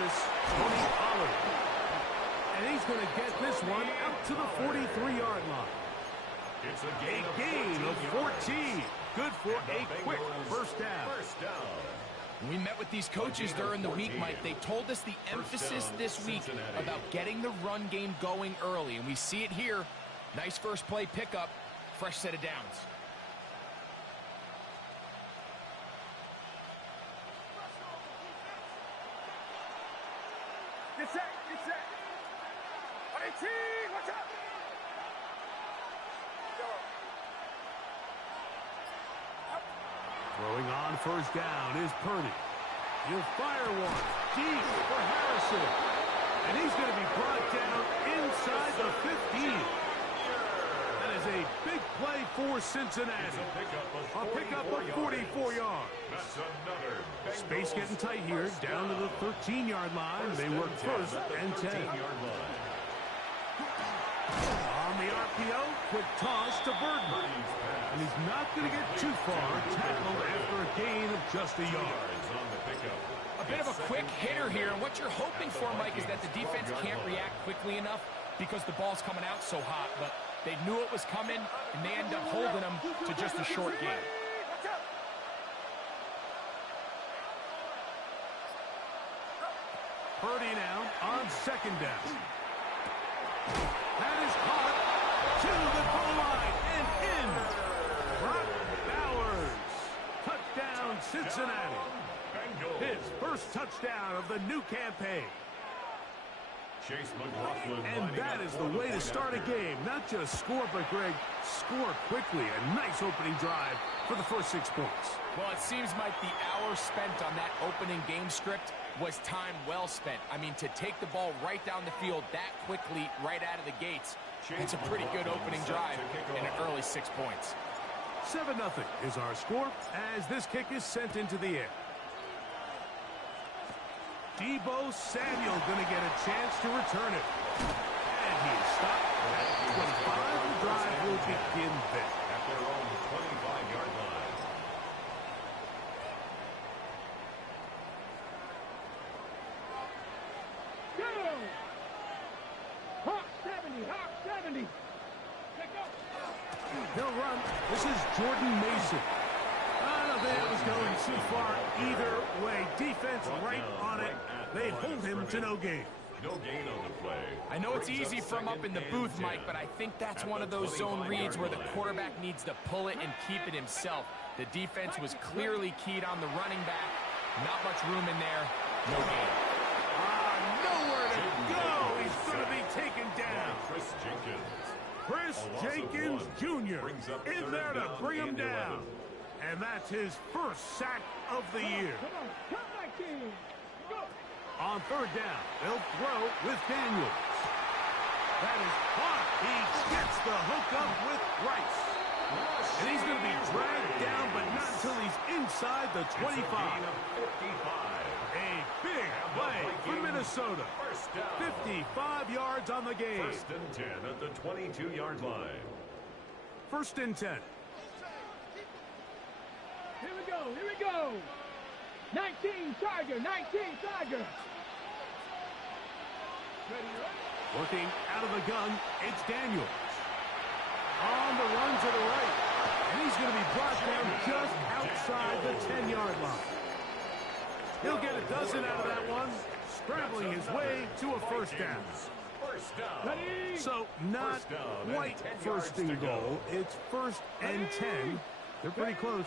Memphis, Tony Pollard. And he's going to get this one out to the 43-yard line. It's A gain of 14. Good for a quick first down. We met with these coaches during the week, Mike. They told us the emphasis this week about getting the run game going early, and we see it here. Nice first play pickup, fresh set of downs. Get set, get set. Watch out. Throwing on first down is Purdy. He'll fire one deep for Harrison. And he's going to be brought down inside the 15. That is a big play for Cincinnati. A pickup of 44 yards. Space getting tight here. Down to the 13-yard line. They work first and 10. On the RPO, quick toss to Burton. And he's not going to get too far, tackled after a gain of just a yard. A bit of a quick hitter here, and what you're hoping for, Mike, is that the defense can't react quickly enough because the ball's coming out so hot, but they knew it was coming, and they end up holding them to just a short gain. Purdy now on second down. That is caught to the goal line and in. Brock Bowers. Touchdown, Cincinnati. His first touchdown of the new campaign. And that is the way to start a game. Not just score, but, Greg, score quickly. A nice opening drive for the first 6 points. Well, it seems, Mike, the hour spent on that opening game script was time well spent. I mean, to take the ball right down the field that quickly, right out of the gates, it's a pretty good opening drive and an early 6 points. 7-0 is our score as this kick is sent into the air. Deebo Samuel going to get a chance to return it. And he is stopped at 25. The drive will begin there. At their own 25-yard line. Go! Hawk 70, Hawk 70. He'll run. This is Jordan Mason. I don't think it was going too far either way. Defense right on it. They hold him to no gain. No gain on the play. I know it's easy from up in the booth, Mike, but I think that's one of those zone reads where the quarterback needs to pull it and keep it himself. The defense was clearly keyed on the running back. Not much room in there. No gain. Nowhere to go. He's going to be taken down. Chris Jenkins Jr. in there to bring him down. And that's his first sack of the year. Come back in. Go. On third down, they'll throw with Daniels. That is caught. He gets the hook up with Rice. And he's going to be dragged down, but not until he's inside the 25. A big play for Minnesota. 55 yards on the game. First and 10 at the 22-yard line. First and 10. Here we go. Here we go. 19 Tiger. 19 Tiger. Working out of the gun, it's Daniels. On the run to the right. And he's going to be brought down just outside the 10-yard line. He'll get a dozen out of that one, scrambling his way to a first down. So not quite first and goal. It's first and 10. They're pretty close.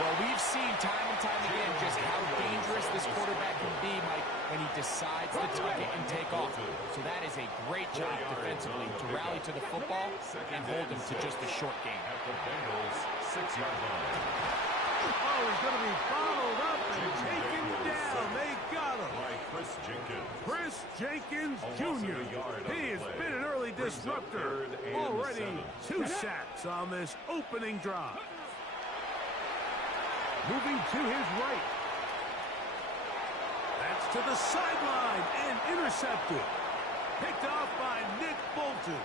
Well, we've seen time and time again just how dangerous this quarterback can be, Mike, when he decides to tuck it and take off. So that is a great job defensively to rally to the football and hold him to just a short game. At the Bengals' 6-yard line. Oh, he's going to be bottled up and taken down. They got him. By Chris Jenkins. Chris Jenkins Jr. He has been an early disruptor. Already 2 sacks on this opening drive. Moving to his right. That's to the sideline and intercepted. Picked off by Nick Bolton.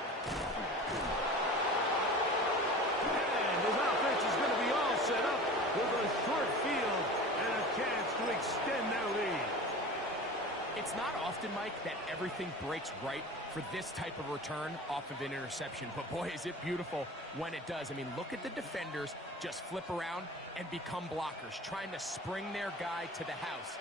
And his offense is going to be all set up with often, Mike, that everything breaks right for this type of return off of an interception. But boy, is it beautiful when it does. I mean, look at the defenders just flip around and become blockers, trying to spring their guy to the house.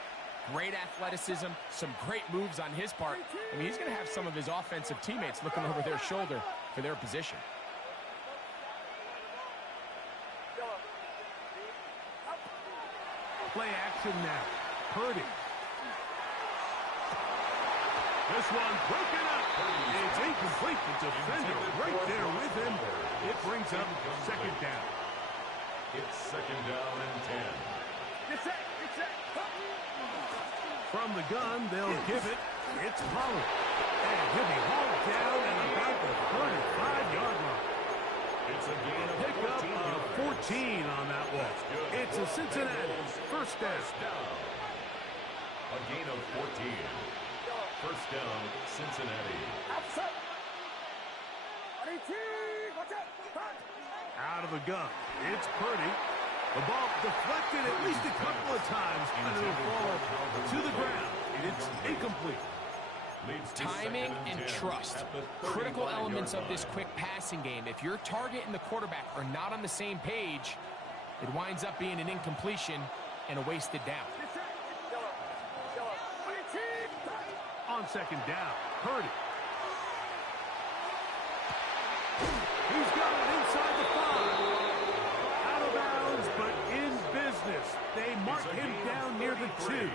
Great athleticism, some great moves on his part. I mean, he's going to have some of his offensive teammates looking over their shoulder for their position. Play action now. Purdy. This one broken up. It's incomplete. The defender right there with him. It brings up second down. It's second down and 10. From the gun, they'll give it. It's Pollard. And he'll be hauled down at about the 35-yard line. It's a gain of Pick up of 14 on that one. It's a Cincinnati first down. A gain of 14. First down, Cincinnati. Out of the gun. It's Purdy. The ball deflected at least a couple of times, and it'll fall to the ground. It's incomplete. Timing and trust, critical elements of this quick passing game. If your target and the quarterback are not on the same page, it winds up being an incompletion and a wasted down. On second down, Purdy. He's got it inside the 5. Out of bounds, but in business. They mark him down near the 2.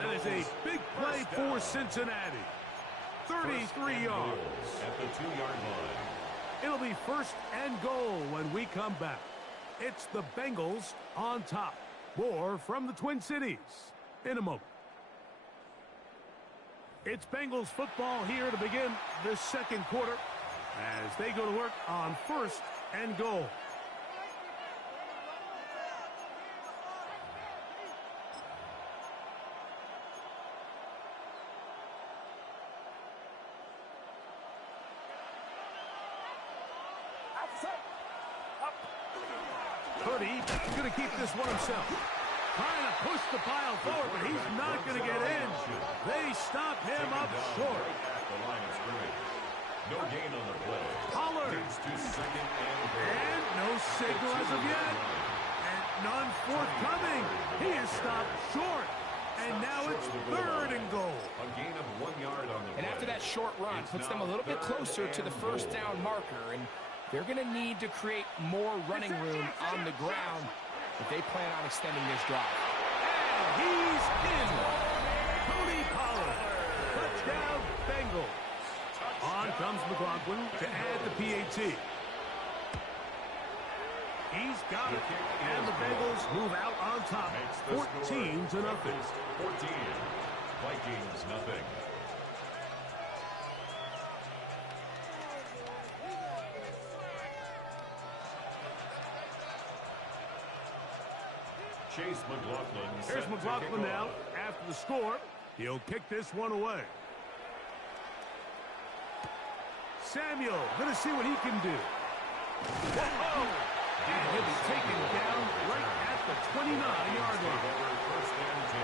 That is a big play for Cincinnati. 33 yards. At the 2-yard line. It'll be first and goal when we come back. It's the Bengals on top. More from the Twin Cities in a moment. It's Bengals football here to begin the second quarter as they go to work on first and goal. Purdy going to keep this one himself. Trying to push the pile forward, but he's not going to get in. They stop him up short. At the line of scrimmage. No gain on the play. Pollard. Gains to second and goal. And no signal as of yet. And none forthcoming. He is stopped short. And now it's third and goal. A gain of 1 yard on the play. And after that short run, puts them a little bit closer to the first down marker. And they're going to need to create more running room on the ground if they plan on extending this drive. And he's in. Tony Pollard. Touchdown, Bengals. On comes McLaughlin to add the PAT. He's got it. And the Bengals move out on top. 14-0. 14. Vikings nothing. Chase McLaughlin. Here's McLaughlin now after the score. He'll kick this one away. Samuel going to see what he can do. Whoa! And he'll be taken down right at the 29-yard line. First and 10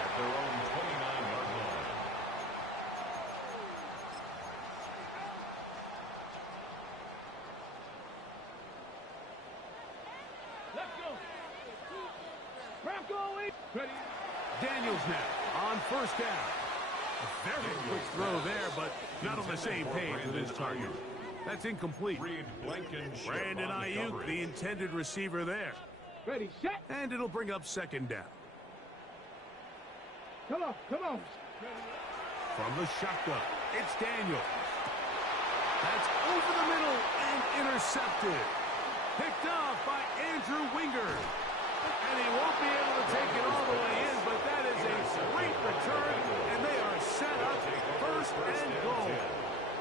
at their own 29-yard line. Let's go. Bronco, ready. Daniels now on first down. A very quick throw there, but not on the same page with his target. That's incomplete. Brandon Ayuk, the intended receiver there. Ready, set. And it'll bring up second down. Come on, come on. From the shotgun, it's Daniels. That's over the middle and intercepted. Picked off by Andrew Wingard. And he won't be able to take it all the way in, but that is a great return, and they are set up first and goal.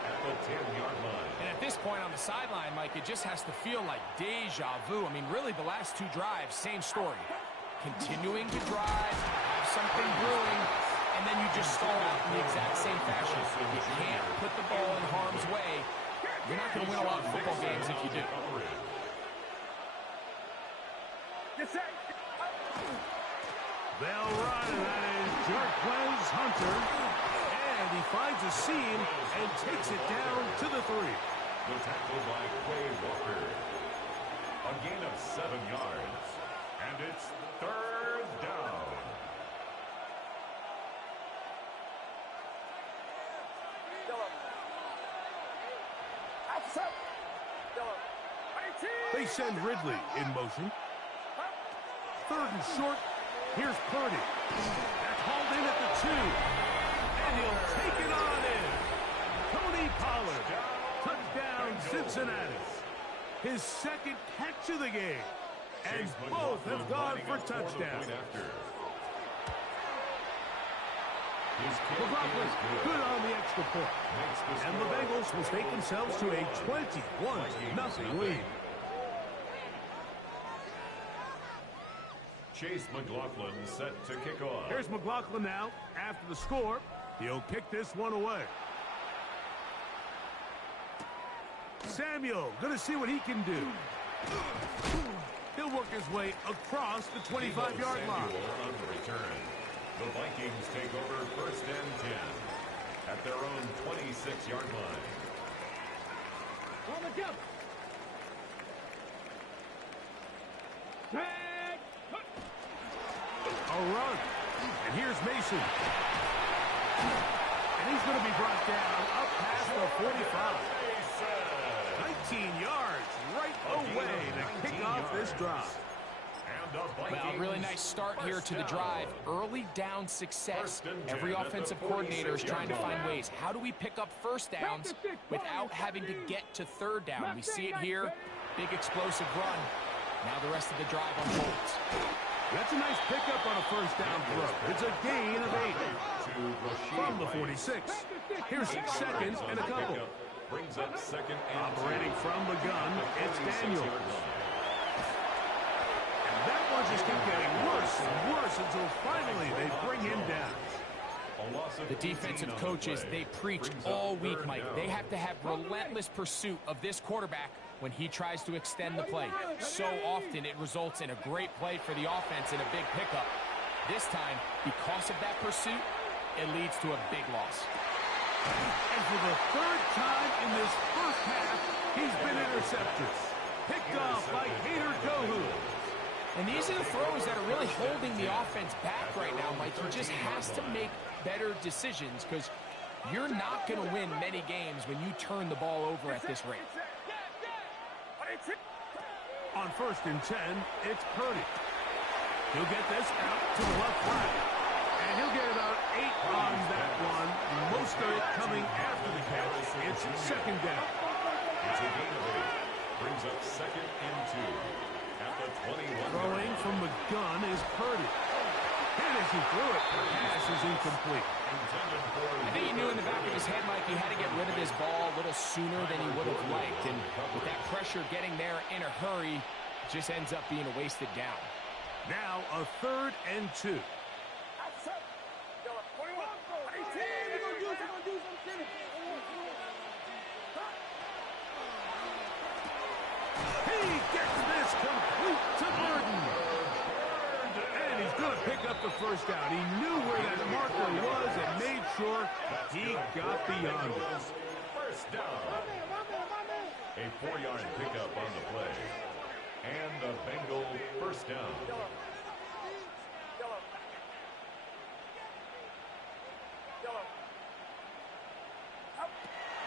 At the 10-yard line. And at this point on the sideline, Mike, it just has to feel like deja vu. I mean, really, the last two drives, same story. Continuing to drive, have something brewing, and then you just stall out in the exact same fashion. You can't put the ball in harm's way. You're not going to win a lot of football games if you do. They'll run, and that is Jarquez Hunter. And he finds a seam and takes it down to the 3. The tackle by Quay Walker. A gain of 7 yards. And it's 3rd down. They send Ridley in motion. 3rd and short. Here's Purdy. That's hauled in at the 2. And he'll take it on in. Tony Pollard. Touchdown, Cincinnati. His 2nd catch of the game. And both have gone for touchdowns. McLaughlin good on the extra point. And the Bengals will stake themselves to a 21-0 lead. Chase McLaughlin set to kick off. Here's McLaughlin now. After the score, he'll kick this one away. Samuel, going to see what he can do. He'll work his way across the 25-yard line. On the return. The Vikings take over 1st and 10 at their own 26-yard line. On the jump. Tag. A run. And here's Mason. And he's going to be brought down up past the 45. 19 yards right away to kick off this drive. Well, really nice start here to the drive. Early down success. Every offensive coordinator is trying to find ways. How do we pick up 1st downs without having to get to 3rd down? We see it here. Big explosive run. Now the rest of the drive unfolds. That's a nice pickup on a 1st down throw. It's a gain of 8 from the 46. Here's 2nd and a couple. Brings up 2nd and operating from the gun, it's Daniels. And that one just keeps getting worse and worse until finally they bring him down. The defensive coaches, they preach all week, Mike. They have to have relentless pursuit of this quarterback when he tries to extend the play. So often it results in a great play for the offense and a big pickup. This time, because of that pursuit, it leads to a big loss. And for the 3rd time in this 1st half, he's been intercepted. Picked off by Kader Kohu. And these are the throws that are really holding the offense back right now, Mike. He just has to make better decisions because you're not going to win many games when you turn the ball over at this rate. On 1st and 10, it's Purdy. He'll get this out to the left flank. And he'll get about 8 on that one. Most of it coming after the catch. It's 2nd down. It's a gain of 8. Brings up 2nd and 2. At the 21. Throwing from the gun is Purdy. And as he threw it, the pass is incomplete. I think he knew in the back of his head, Mike, he had to get rid of this ball a little sooner than he would have liked. And with that pressure getting there in a hurry, it just ends up being a wasted down. Now a 3rd and 2. He gets this complete to Burden. And he's going to pick up the 1st down. He knew where that marker was and made sure he got beyond it. 1st down. A 4-yard pickup on the play. And the Bengal 1st down.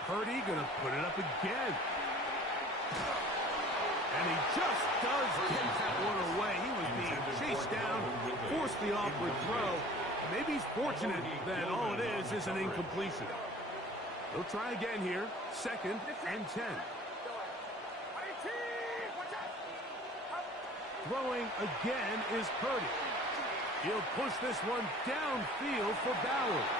Purdy going to put it up again. And he just does get that one away. He was being chased down, forced the awkward throw. Maybe he's fortunate that all it is an incompletion. They'll try again here. 2nd and 10. Throwing again is Purdy. He'll push this one downfield for Bowers.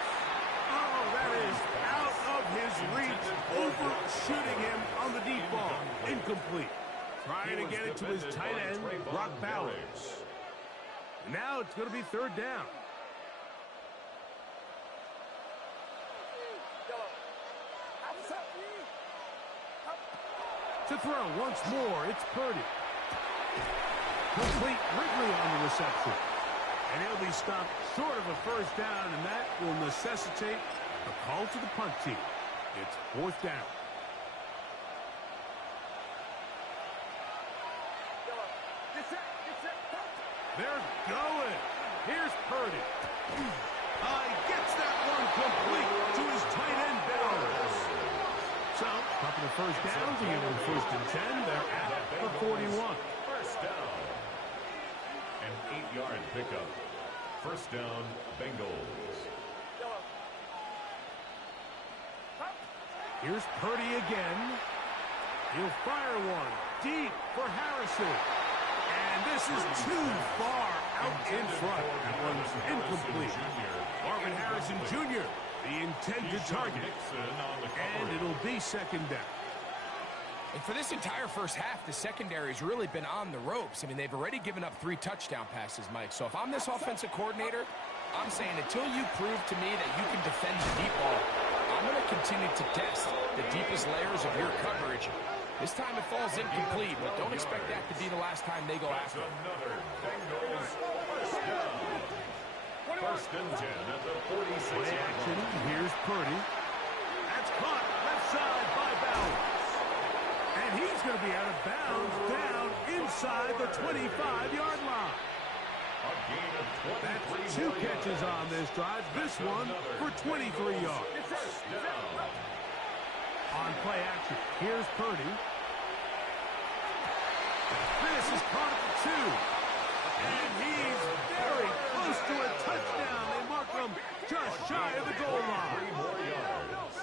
Oh, that is out of his reach, overshooting him on the deep ball. Incomplete. Trying to get it to his tight end, Brock Bowers. Now it's going to be 3rd down. To throw once more, it's Purdy. Complete Ridley on the reception. And he'll be stopped short of a first down, and that will necessitate a call to the punt team. It's fourth down. They're going. Here's Purdy. Gets that one complete to his tight end Bowers. So, couple of first downs, and give them first and 10. They're at the 41. First down. An 8-yard pickup. First down, Bengals. Here's Purdy again. He'll fire one deep for Harrison. And this is too far out in front. That one's incomplete. Marvin Harrison Jr., the intended target. And it'll be second down. And for this entire first half, the secondary has really been on the ropes. I mean, they've already given up 3 touchdown passes, Mike. So if I'm this offensive coordinator, I'm saying until you prove to me that you can defend the deep ball, I'm going to continue to test the deepest layers of your coverage. This time it falls incomplete, but don't expect that to be the last time they go after it. Another Bengals first down. First and 10 at the 46. Play action. Here's Purdy. That's caught left side by Bowers. And he's going to be out of bounds down inside the 25-yard line. A gain of 23. That's 2 catches on this drive. This one for 23 yards. First down. On play action, here's Purdy. This is caught at the 2. And he's very close to a touchdown. They mark him just shy of the goal line. 3 more yards.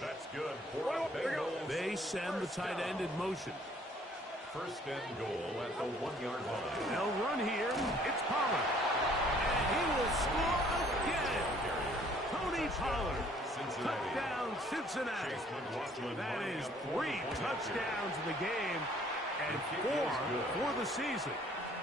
That's good for the Bengals. They send the tight end in motion. First and goal at the 1-yard line. They'll run here. It's Pollard. And he will score again. Tony Pollard. Touchdown, Cincinnati. That is 3 touchdowns in the game and 4 for the season.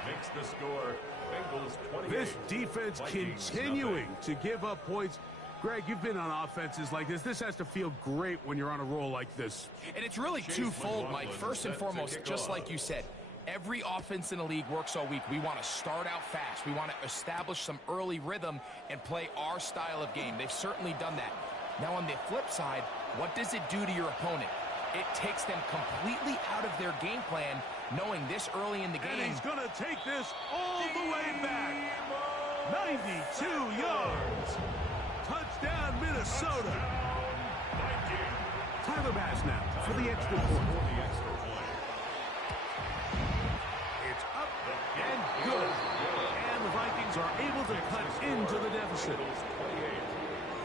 Makes the score Bengals 28. This defense Vikings continuing nothing. to give up points. Greg, you've been on offenses like this. This has to feel great when you're on a roll like this. And it's really twofold, Mike. First and foremost, just like you said, every offense in the league works all week. We want to start out fast. We want to establish some early rhythm and play our style of game. They've certainly done that. Now, on the flip side, what does it do to your opponent? It takes them completely out of their game plan, knowing this early in the game. And he's going to take this all the way back. 92 yards. Touchdown, Minnesota. Tyler Bass now for the extra point. It's up and good. And the Vikings are able to cut into the deficit.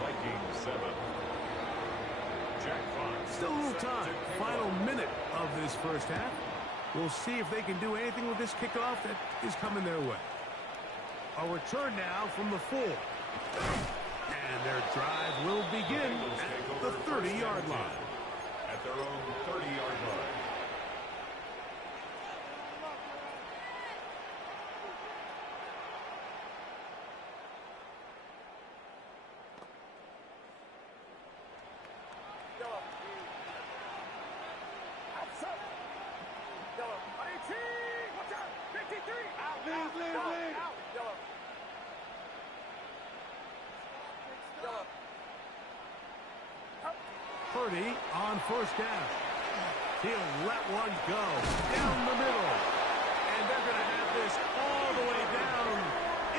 Vikings 7. Jack Fox. Still a little time. Final minute of this first half. We'll see if they can do anything with this kickoff that is coming their way. A return now from the 4. And their drive will begin at the 30-yard line. At their own 30-yard line. Purdy on first down. He'll let one go down the middle. And they're going to have this all the way down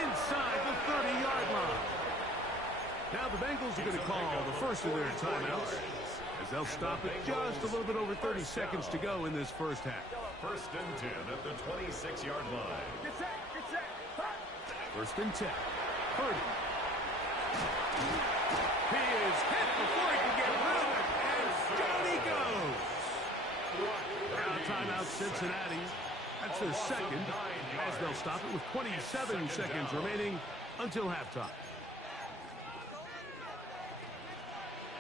inside the 30-yard line. Now the Bengals are going to call the first of their timeouts as they'll stop it just a little bit over 30 seconds to go in this first half. First and 10 at the 26-yard line. First and 10. Purdy. He is hit before he can get rid of it, and down he goes. Now timeout Cincinnati. That's their second, as they'll stop it with 27 seconds remaining until halftime.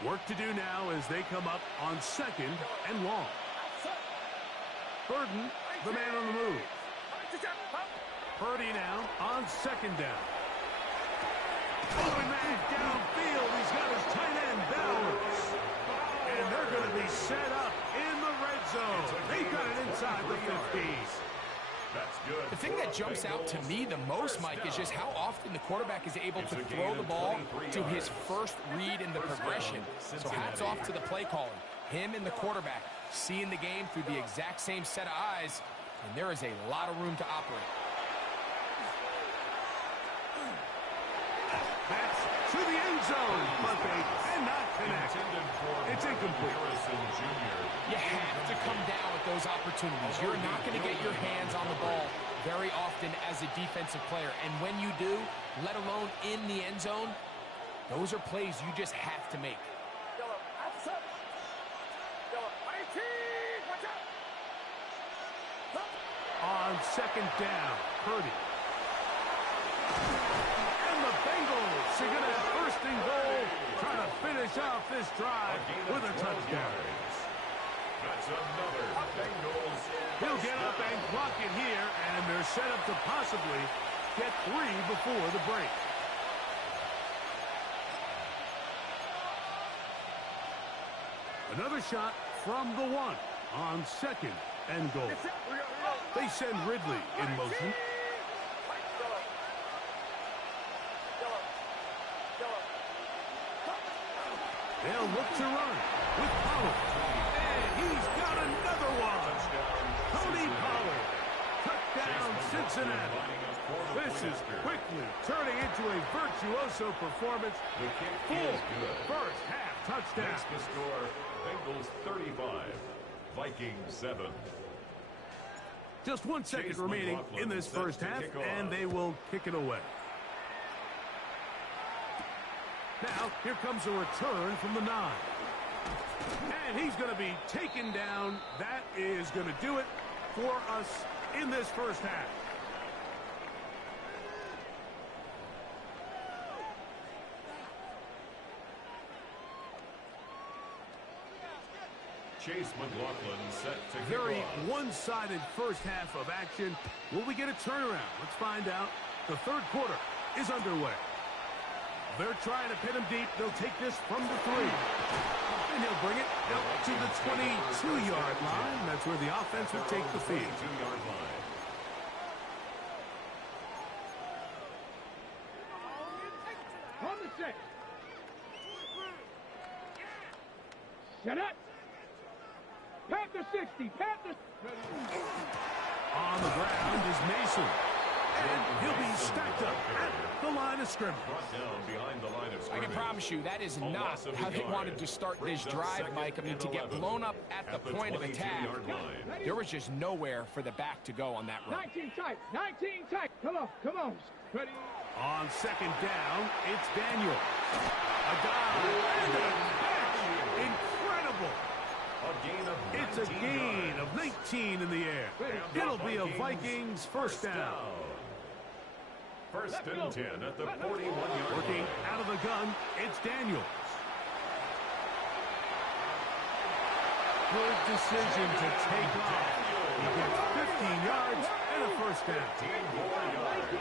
Work to do now as they come up on second and long. Burden, the man on the move. Purdy now on second down. Open man downfield. He's got his tight end Bowers. And they're going to be set up in the red zone. They've got it inside the 50s. That's The thing that jumps out to me the most, Mike, is just how often the quarterback is able to throw the ball to his first read in the progression. So hats off to the play calling. Him and the quarterback seeing the game through the exact same set of eyes, and there is a lot of room to operate. That's to the end zone, but they cannot connect. It's incomplete. You have to come down with those opportunities. You're not going to get your hands on the ball very often as a defensive player. And when you do, let alone in the end zone, those are plays you just have to make. On second down, Purdy. And the Bengals are going to have first and goal, trying to finish off this drive with a touchdown. That's another Bengals. He'll get up and block it here, and they're set up to possibly get 3 before the break. Another shot from the 1 on second and goal. They send Ridley in motion. They'll look to run with Pollard. And he's got another one. Tony Pollard. Touchdown, Cincinnati. This is quickly turning into a virtuoso performance. Full first half touchdown. Makes the score Bengals 35, Vikings 7. Just 1 second remaining in this first half, and they will kick it away. Now, here comes a return from the 9. And he's going to be taken down. That is going to do it for us in this first half. Chase McLaughlin set to kick Very off. one-sided first half of action. Will we get a turnaround? Let's find out. The third quarter is underway. They're trying to pin him deep. They'll take this from the 3. And he'll bring it up to the 22-yard line. That's where the offense will take the field. 22-yard line. On the set. Shut up. Panther 60. Panther. On the ground is Mason. And he'll be stacked up at the line of scrimmage. Brought down behind the line of I scrimmage. can promise you that is not how they wanted to start this drive, Mike. I mean, to get blown up at the point of attack, there was just nowhere for the back to go on that run. 19 tight. 19 tight. Come on. Come on. Ready. On second down, it's Daniel. A dive and a catch. Incredible. It's a gain of 19 in the air. It'll be a Vikings first down. First and 10 at the 41-yard Working line. out of the gun, it's Daniels. Good decision to take off. He gets 15 yards and a first down. 15 more yards.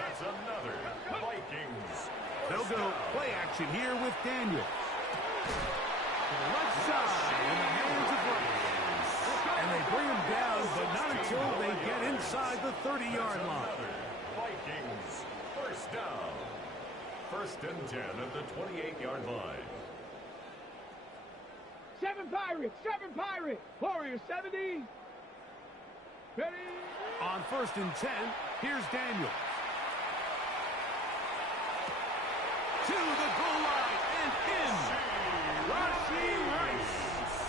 That's another Vikings. They'll go play action here with Daniels. To the left side in the hands of Rice. And they bring him down, but not until they get inside the 30-yard line. Vikings first down. First and 10 at the 28-yard line. 7 Pirates. 7 Pirates. Warriors 70. Ready. On first and 10, here's Daniels. To the goal line and in. Rashee Rice.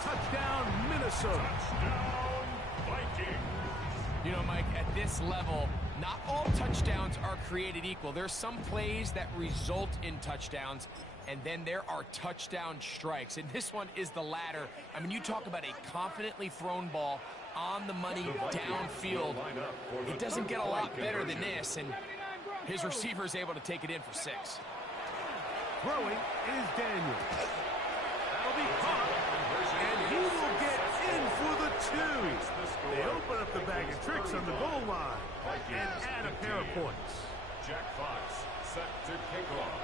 Touchdown, Minnesota. Touchdown, Vikings. You know, Mike, at this level, not all touchdowns are created equal. There's some plays that result in touchdowns, and then there are touchdown strikes. And this one is the latter. I mean, you talk about a confidently thrown ball on the money downfield. It doesn't get a lot better than this, and his receiver is able to take it in for 6. Throwing is Daniels. That'll be caught, and he will get in for the 2. They open up the bag of tricks on the goal line and add a pair of points. Jack Fox set to kick off.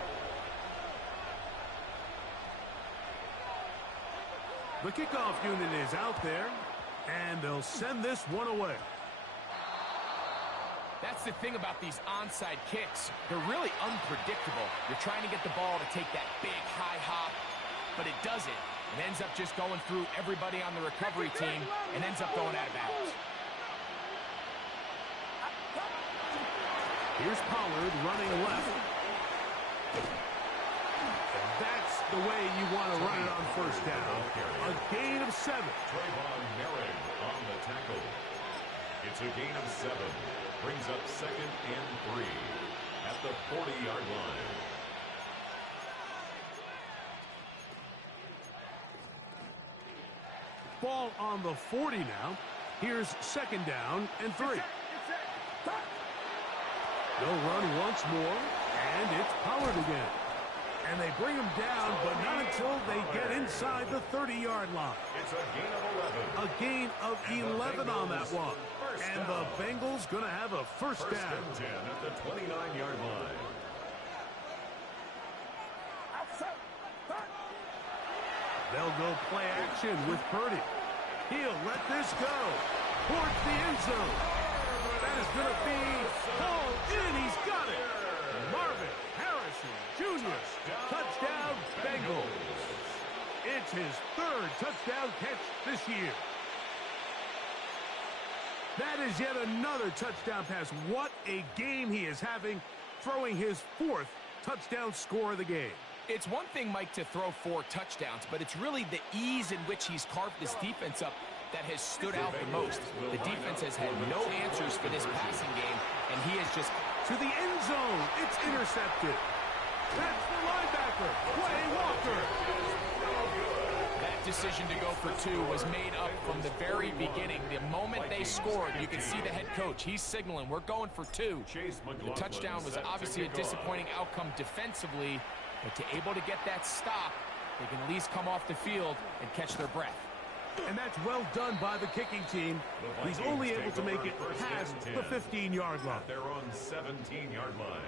The kickoff unit is out there, and they'll send this one away. That's the thing about these onside kicks. They're really unpredictable. You're trying to get the ball to take that big high hop, but it doesn't. It ends up just going through everybody on the recovery team and ends up going out of bounds. Here's Pollard running left. And that's the way you want to run it on first down. A gain of 7. Trayvon Merrick on the tackle. It's a gain of 7. Brings up 2nd and 3 at the 40-yard line. Ball on the 40 now. Here's 2nd down and 3. They'll run once more, and it's Pollard again. And they bring him down, but not until they get inside the 30-yard line. It's a gain of 11. A gain of 11 on that one. And the Bengals going to have a first down. First and 10 at the 29-yard line. They'll go play action with Purdy. He'll let this go towards the end zone. That is going to be hauled in. He's got it. Marvin Harrison Jr. Touchdown, Bengals. It's his 3rd touchdown catch this year. That is yet another touchdown pass. What a game he is having, throwing his 4th touchdown score of the game. It's one thing, Mike, to throw 4 touchdowns, but it's really the ease in which he's carved this defense up that has stood out the most. The defense has had no answers for this passing game, and he has just... To the end zone. It's intercepted. That's the linebacker, Quay Walker. That decision to go for 2 was made up from the very beginning. The moment they scored, you can see the head coach. He's signaling, we're going for 2. The touchdown was obviously a disappointing outcome defensively, but to able to get that stop, they can at least come off the field and catch their breath. And that's well done by the kicking team. He's only able to make it past the 15-yard line. They're on 17-yard line.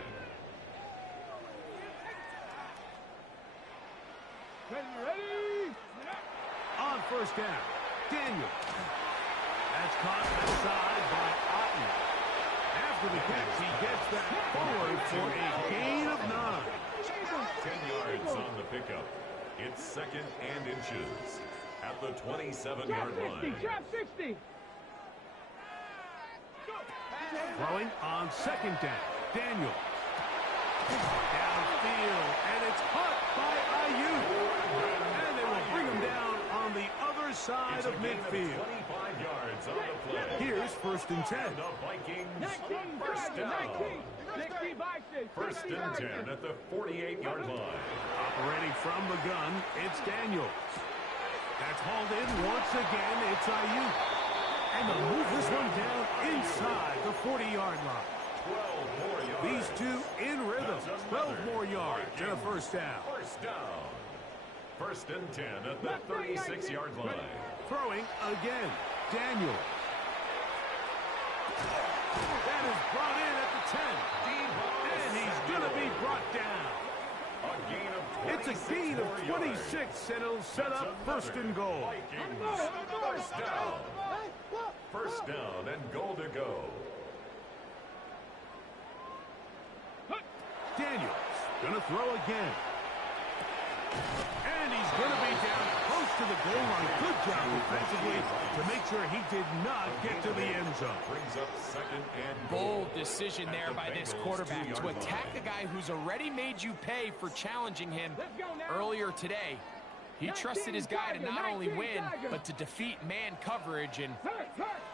Ready? On first down, Daniel. That's caught outside by Otten. After the catch, he gets that forward for a gain of 9. 10 yards on the pickup. It's 2nd and inches at the 27-yard line. Trap 60. Throwing on 2nd down, Daniel. Downfield, and it's caught by Ayuk. And they will bring him down on the other side of midfield. 25 yards on the play. Here's 1st and 10. The Vikings 19, first down. 60 boxes. 1st and 10 at the 48-yard line. Operating from the gun, it's Daniels. That's hauled in once again. It's Ayuk. And they'll move this one down inside the 40-yard line. 12 more yards. These two in rhythm. 12 more yards and a first down. First down. 1st and 10 at the 36-yard line. Throwing again. Daniel. That is brought in at the 10. And he's going to be brought down. A gain of It's a gain of 26, and it'll set up 1st and goal. Vikings. First down. First down and goal to go. Daniels going to throw again. And he's going to be down close to the goal line. Good job defensively to make sure he did not get to the end zone. Brings up 2nd and Bold decision there by this quarterback to attack a guy who's already made you pay for challenging him earlier today. He trusted his guy to not only win, but to defeat man coverage, and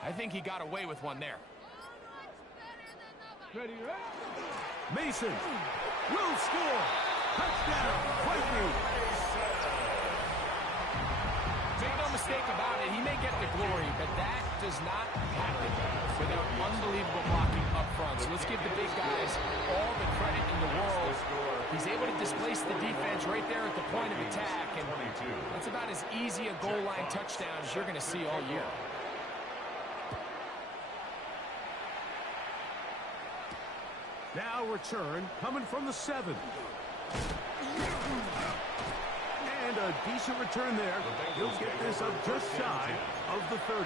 I think he got away with one there. Ready? Mason will score. Touchdown, Vikings. Make no mistake about it, he may get the glory, but that does not happen without unbelievable blocking up front. So let's give the big guys all the credit in the world. He's able to displace the defense right there at the point of attack, and that's about as easy a goal line touchdown as you're going to see all year. Now return coming from the 7. And a decent return there. He'll get this up just shy of the 30.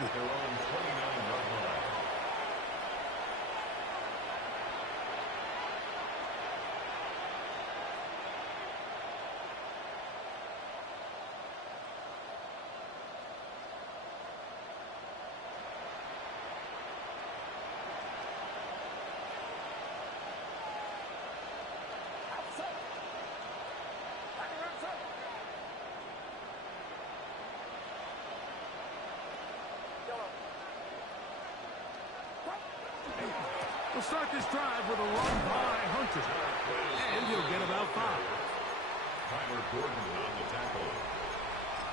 We'll start this drive with a run by Hunter. And he'll get about 5. Tyler Gordon on the tackle.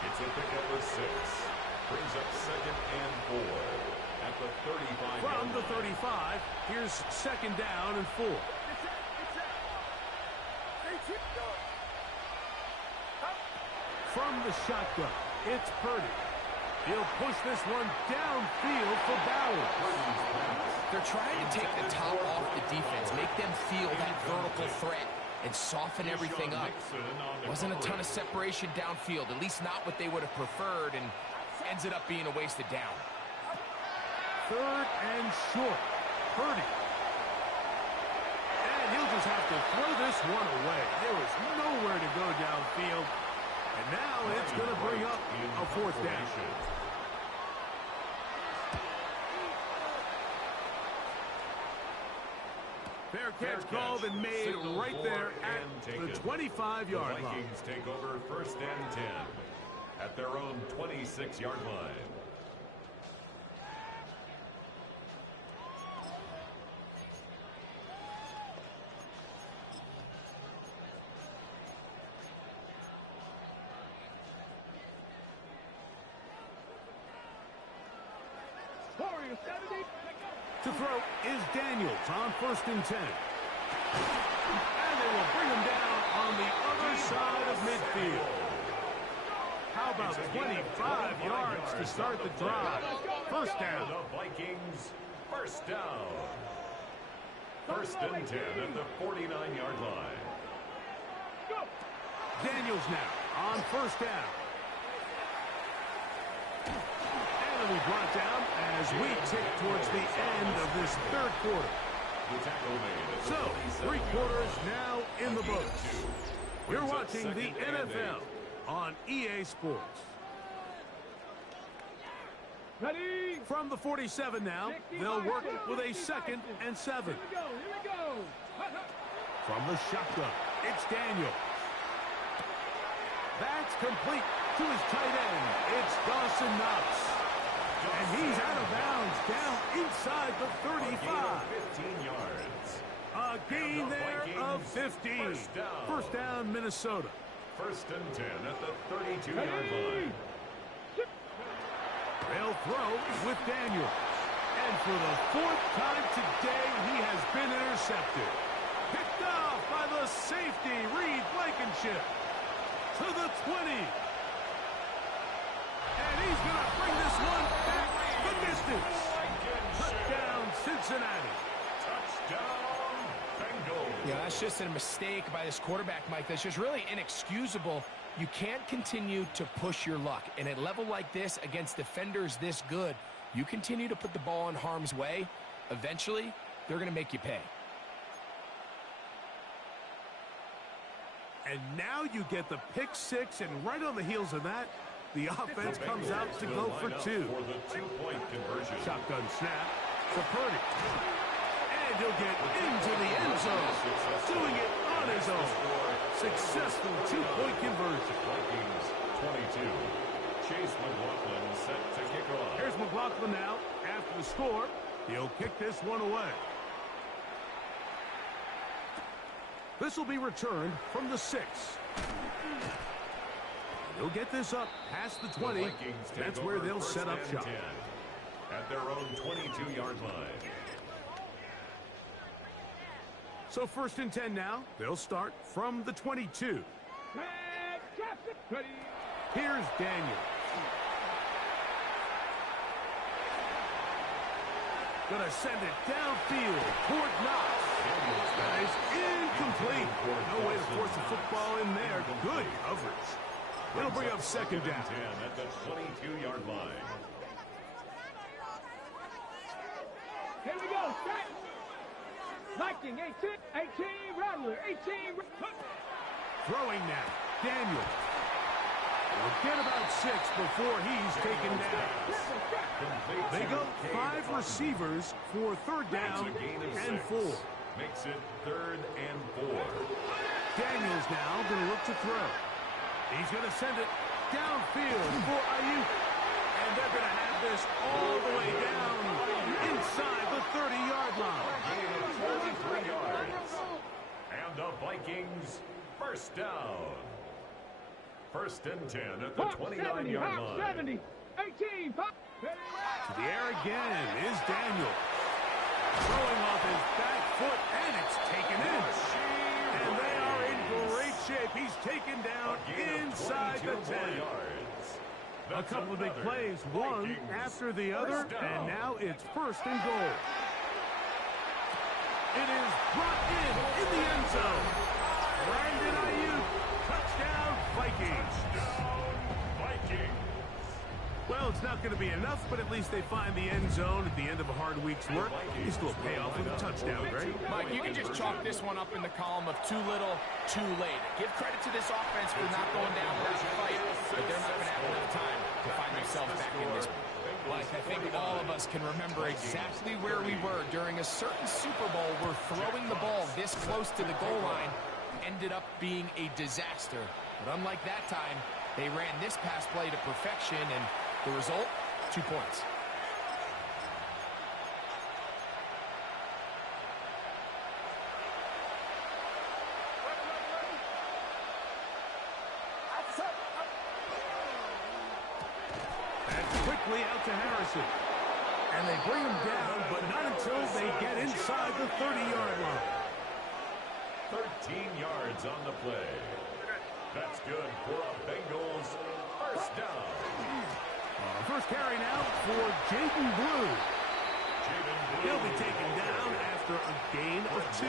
It's a pickup of 6. Brings up 2nd and 4 at the 35. From the 35, here's 2nd down and 4. From the shotgun, it's Purdy. He'll push this one downfield for Bauer. They're trying to take the top off the defense, make them feel that vertical threat, and soften everything up. Wasn't a ton of separation downfield, at least not what they would have preferred, and ends it up being a wasted down. 3rd and short. Purdy. And he'll just have to throw this one away. There was nowhere to go downfield. And now it's going to bring up a 4th down. Fair catch called and made right there at the 25-yard line. Vikings take over 1st and 10 at their own 26-yard line. To throw is Daniels on 1st and 10. And they will bring him down on the other side of midfield. How about 25 yards to start the drive? 1st down. The Vikings, 1st down. 1st and 10 at the 49-yard line. Daniels now on 1st down. And he'll be brought down as we tick towards the end of this 3rd quarter. So, 3 quarters now in the books. You're watching the NFL on EA Sports. Ready? From the 47 now, they'll work with a 2nd and 7. Here we go. From the shotgun, it's Daniels. That's complete to his tight end. It's Dawson Knox. And he's out of bounds down inside the 35. 15 yards. A gain there of 15. 1st down, Minnesota. 1st and 10 at the 32-yard line. They'll throw with Daniels. And for the 4th time today, he has been intercepted. Picked off by the safety, Reed Blankenship. To the 20. And he's going to bring this one back the distance. Touchdown, Cincinnati. Touchdown, Bengals. Yeah, that's just a mistake by this quarterback, Mike. That's just really inexcusable. You can't continue to push your luck. And at a level like this, against defenders this good, you continue to put the ball in harm's way, eventually, they're going to make you pay. And now you get the pick 6, and right on the heels of that, the offense comes out to go for 2. For the 2-point conversion. Shotgun snap for Purdy. And he'll get into the end zone, doing it on his own. Successful 2-point conversion. Vikings 22. Chase McLaughlin set to kick off. Here's McLaughlin now after the score. He'll kick this one away. This will be returned from the 6. He'll get this up past the 20. That's where they'll set up shop. At their own 22-yard line. So 1st and 10 now. They'll start from the 22. Here's Daniel. Gonna send it downfield toward Knox. That is incomplete. No way to force the football in there. Good coverage. It'll bring up 2nd down. 10 at the 22-yard line. Here we go. Set. Viking 18 Rattler. 18. Throwing now. Daniel. We'll get about 6 before he's taken down. They go 5 receivers for 3rd down and 4. Makes it 3rd and 4. Daniels now going to look to throw. He's going to send it downfield for Ayuk. And they're going to have this all the way down inside the 30-yard line. first down. First and 10 at the 29-yard line. 70, 18, To the air again is Daniel. Throwing off his back foot, and it's taken in. And they are in great shape. He's taken down inside the 10. A couple of big plays, one after the other, and now it's first and goal. It is brought in the end zone. Brandon Ayuk, touchdown Vikings. Well, it's not going to be enough, but at least they find the end zone at the end of a hard week's work. It's still a payoff with a touchdown, right? Mike, you can just chalk this one up in the column of too little, too late. Give credit to this offense for not going down without a fight, but they're not going to have enough time to find themselves back in this. Like, I think all of us can remember exactly where we were during a certain Super Bowl where throwing the ball this close to the goal line ended up being a disaster. But unlike that time, they ran this pass play to perfection, and the result, 2 points. And quickly out to Harrison. And they bring him down, but not until they get inside the 30-yard line. 13 yards on the play. That's good for a Bengals first down. First carry now for Jaden Blue. He'll be taken down after a gain of 2.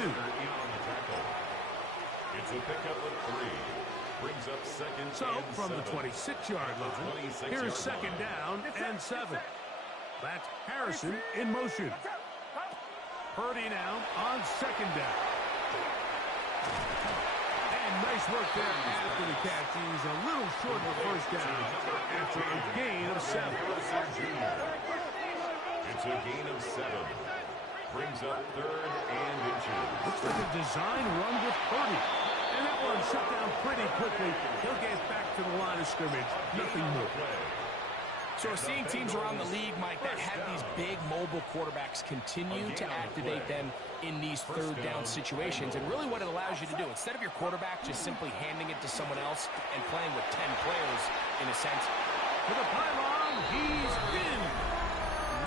It's a pickup of 3. Brings up second So and from 7. the 26-yard line, here's second down and 7. That's Harrison in motion. Purdy now on second down. And nice work there after the catch. He's a little short of the first down after a gain of 7. It's a gain of 7. Brings up third and inches. Looks like a design run with Purdy. And that one shut down pretty quickly. He'll get back to the line of scrimmage. Nothing more. So we're seeing teams around the league, Mike, that have these big mobile quarterbacks continue to activate them in these third down situations. And really what it allows you to do, instead of your quarterback just simply handing it to someone else and playing with 10 players, in a sense. To the pylon, he's in.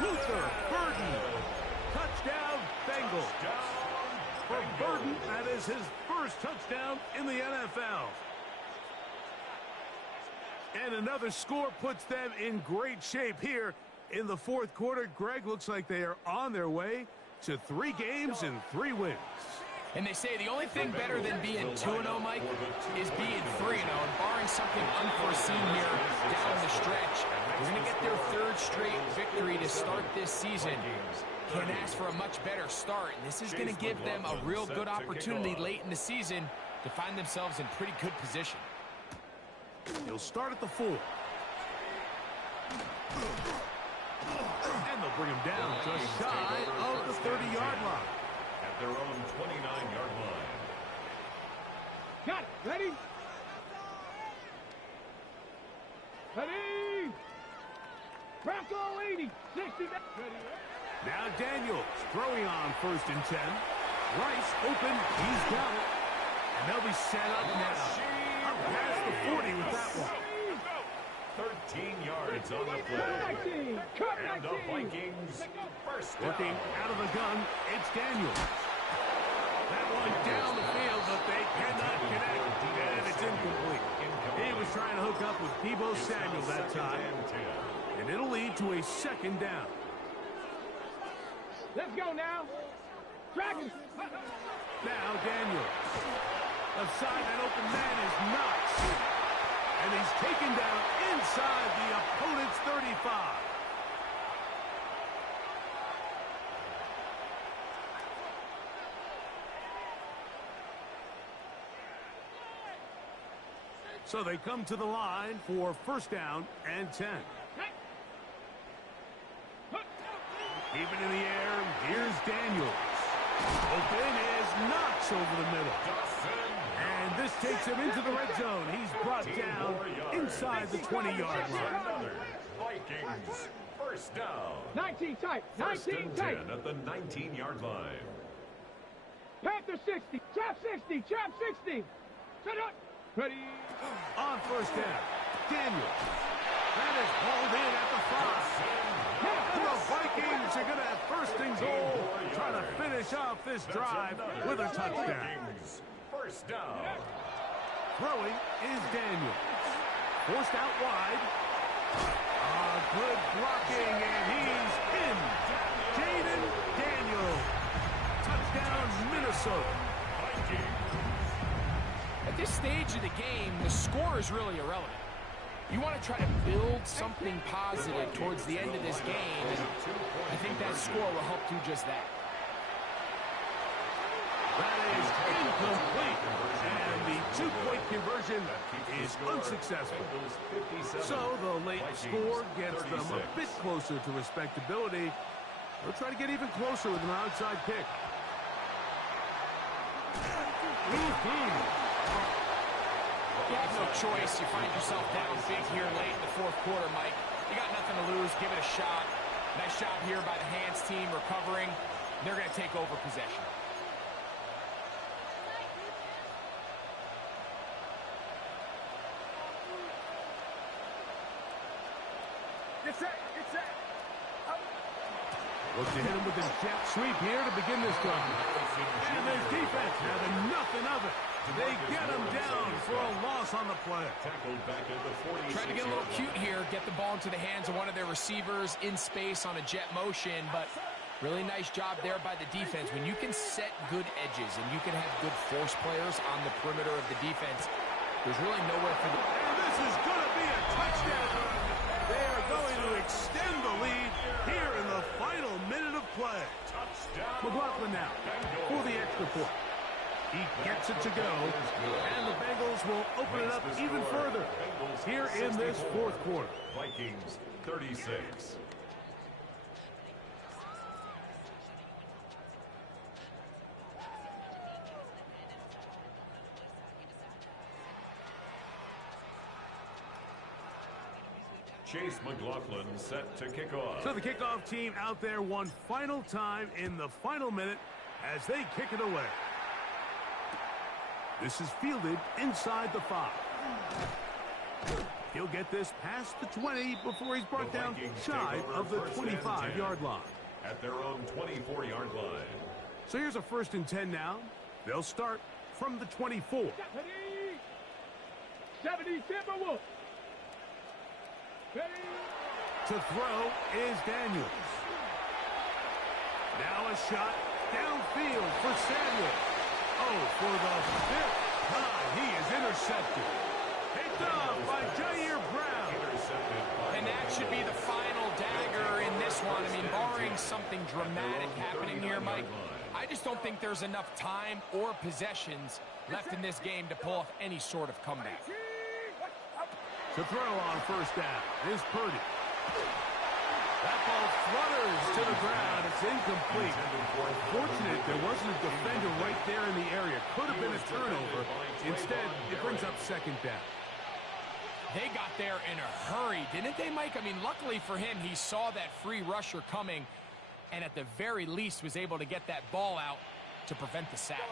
Luther Burden. Touchdown, Bengals. For Burden, that is his first touchdown in the NFL. And another score puts them in great shape here in the fourth quarter. Greg, looks like they are on their way to 3 games and 3 wins. And they say the only thing better than being 2-0, Mike, is being 3-0. And barring something unforeseen here down the stretch, we're going to get their 3rd straight victory to start this season. Can't ask for a much better start. And this is going to give them a real good opportunity late in the season to find themselves in pretty good position. He'll start at the 4. And they'll bring him down just shy of the 30-yard line. At their own 29-yard line. Got it. Ready? Ready? Bronco 80. 60. Ready. Now Daniels throwing on first and 10. Rice open. He's got it. And they'll be set up now. Up past the 40 with that one. 13 yards on the play. And the Vikings first down. Working out of the gun, it's Daniels. That one down the field, but they cannot connect. And it's incomplete. He was trying to hook up with Deebo Samuel that time. And it'll lead to a second down. Let's go now. Track him. Now Daniels. Left side, that open man is Knox. And he's taken down inside the opponent's 35. So they come to the line for first down and 10. Keep it in the air. Here's Daniels. Open is Knox over the middle. And this takes him into the red zone. He's brought down inside the 20-yard line. Vikings first down. 19 tight. 19 tight. At the 19-yard line. Panther 60. Trap 60. Trap 60. Set up. Ready. On first down, Daniels. That is hauled in at the 5. And the Vikings are going to have first and goal, trying to finish off this drive with a touchdown. First down. Throwing is Daniels. Forced out wide. Good blocking, and he's in. Jaden Daniels. Touchdown, Minnesota. At this stage of the game, the score is really irrelevant. You want to try to build something positive towards the end of this game, and I think that score will help do just that. That is incomplete, and the two-point conversion is unsuccessful. So the late score gets them a bit closer to respectability. They'll try to get even closer with an outside kick. You have no choice. You find yourself down big here late in the fourth quarter, Mike. You got nothing to lose. Give it a shot. Nice job here by the hands team recovering. They're going to take over possession. Get set. Get set. Look to hit him with a jet sweep here to begin this drive. And there's defense having nothing of it. They get him down for a loss on the play. Trying to get a little cute here, get the ball into the hands of one of their receivers in space on a jet motion, but really nice job there by the defense. When you can set good edges and you can have good force players on the perimeter of the defense, there's really nowhere for the... And this is going to be a touchdown. They are going to extend the lead here in the final minute of play. McLaughlin now for the extra point. He gets it to go, and the Bengals will open it up even further here in this fourth quarter. Vikings 36. Chase McLaughlin set to kick off. So the kickoff team out there one final time in the final minute as they kick it away. This is fielded inside the 5. He'll get this past the 20 before he's brought down shy of the 25-yard line. At their own 24-yard line. So here's a 1st and 10 now. They'll start from the 24. 70 Timberwolves. Ready. To throw is Daniels. Now a shot downfield for Samuel. Oh, for the 5th time, he is intercepted. Picked off by Jair Brown. And that should be the final dagger in this one. I mean, barring something dramatic happening here, Mike, I just don't think there's enough time or possessions left in this game to pull off any sort of comeback. To throw on first down is Purdy. That ball flutters to the ground. It's incomplete. Fortunate there wasn't a defender right there in the area. Could have been a turnover. Instead, it brings up 2nd down. They got there in a hurry, didn't they, Mike? I mean, luckily for him, he saw that free rusher coming and at the very least was able to get that ball out to prevent the sack.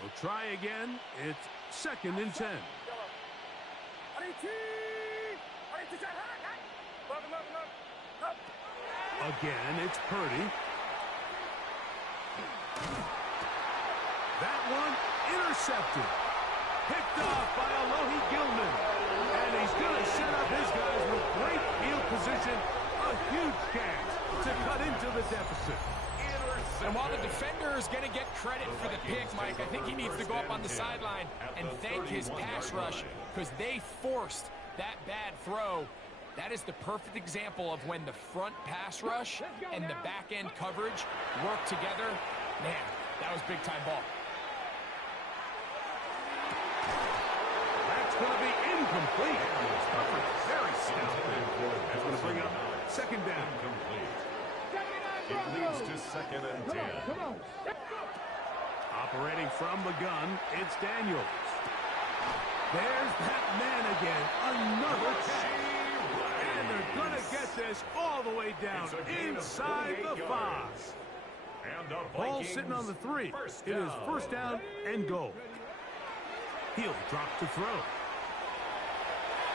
We'll try again. It's 2nd and 10. Again, it's Purdy. That one intercepted. Picked off by Alohi Gilman. And he's going to set up his guys with great field position. A huge chance to cut into the deficit. And while the defender is going to get credit for the pick, Mike, I think he needs to go up on the sideline and thank his pass rush because they forced that bad throw. That is the perfect example of when the front pass rush and the back end coverage work together. Man, that was big-time ball. That's going to be incomplete. Very stout. That's going to bring up 2nd down. It leads to 2nd and 10. Operating from the gun, it's Daniels. There's that man again. Another catch. And they're going to get this all the way down inside the 5. And the Ball sitting on the 3. It is 1st down and goal. He'll drop to throw.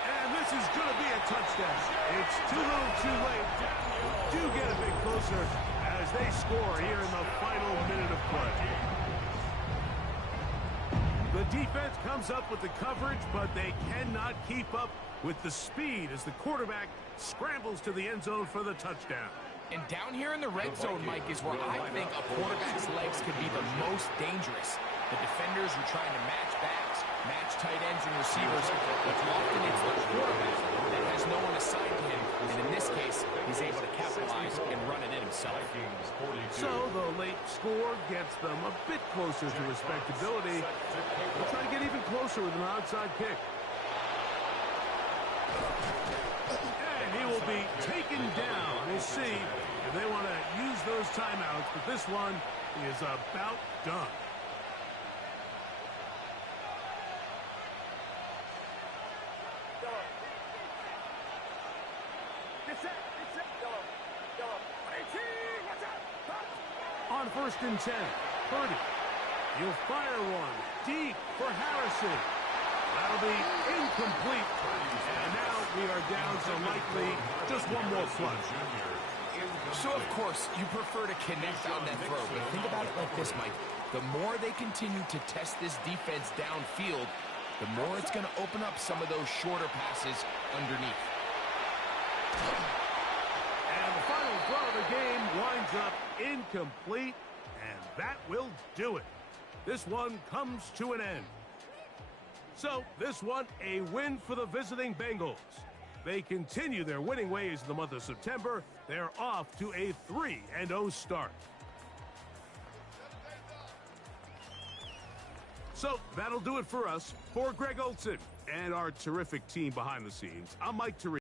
And this is going to be a touchdown. It's too little too late. We do get a bit closer as they score here in the final minute of play. The defense comes up with the coverage, but they cannot keep up with the speed as the quarterback scrambles to the end zone for the touchdown. And down here in the red zone, Mike, is where I think a quarterback's legs can be the most dangerous. The defenders are trying to match backs, match tight ends and receivers, but often it's the quarterback that has no one assigned to him, and in this case, he's able to capitalize and run it in himself. So the late score gets them a bit closer to respectability. They'll try to get even closer with an onside kick. And he will be taken down. We'll see if they want to use those timeouts, but this one is about done. On 1st and 10, Purdy. He'll fire one deep for Harrison. That'll be incomplete. And now we are down to likely just one more plunge. So, of course, you prefer to connect on that throw, but think about it like this, Mike. The more they continue to test this defense downfield, the more it's going to open up some of those shorter passes underneath. And the final throw of the game winds up incomplete, and that will do it. This one comes to an end. So, this one, a win for the visiting Bengals. They continue their winning ways in the month of September. They're off to a 3-0 start. So, that'll do it for us. For Greg Olson and our terrific team behind the scenes, I'm Mike Therese.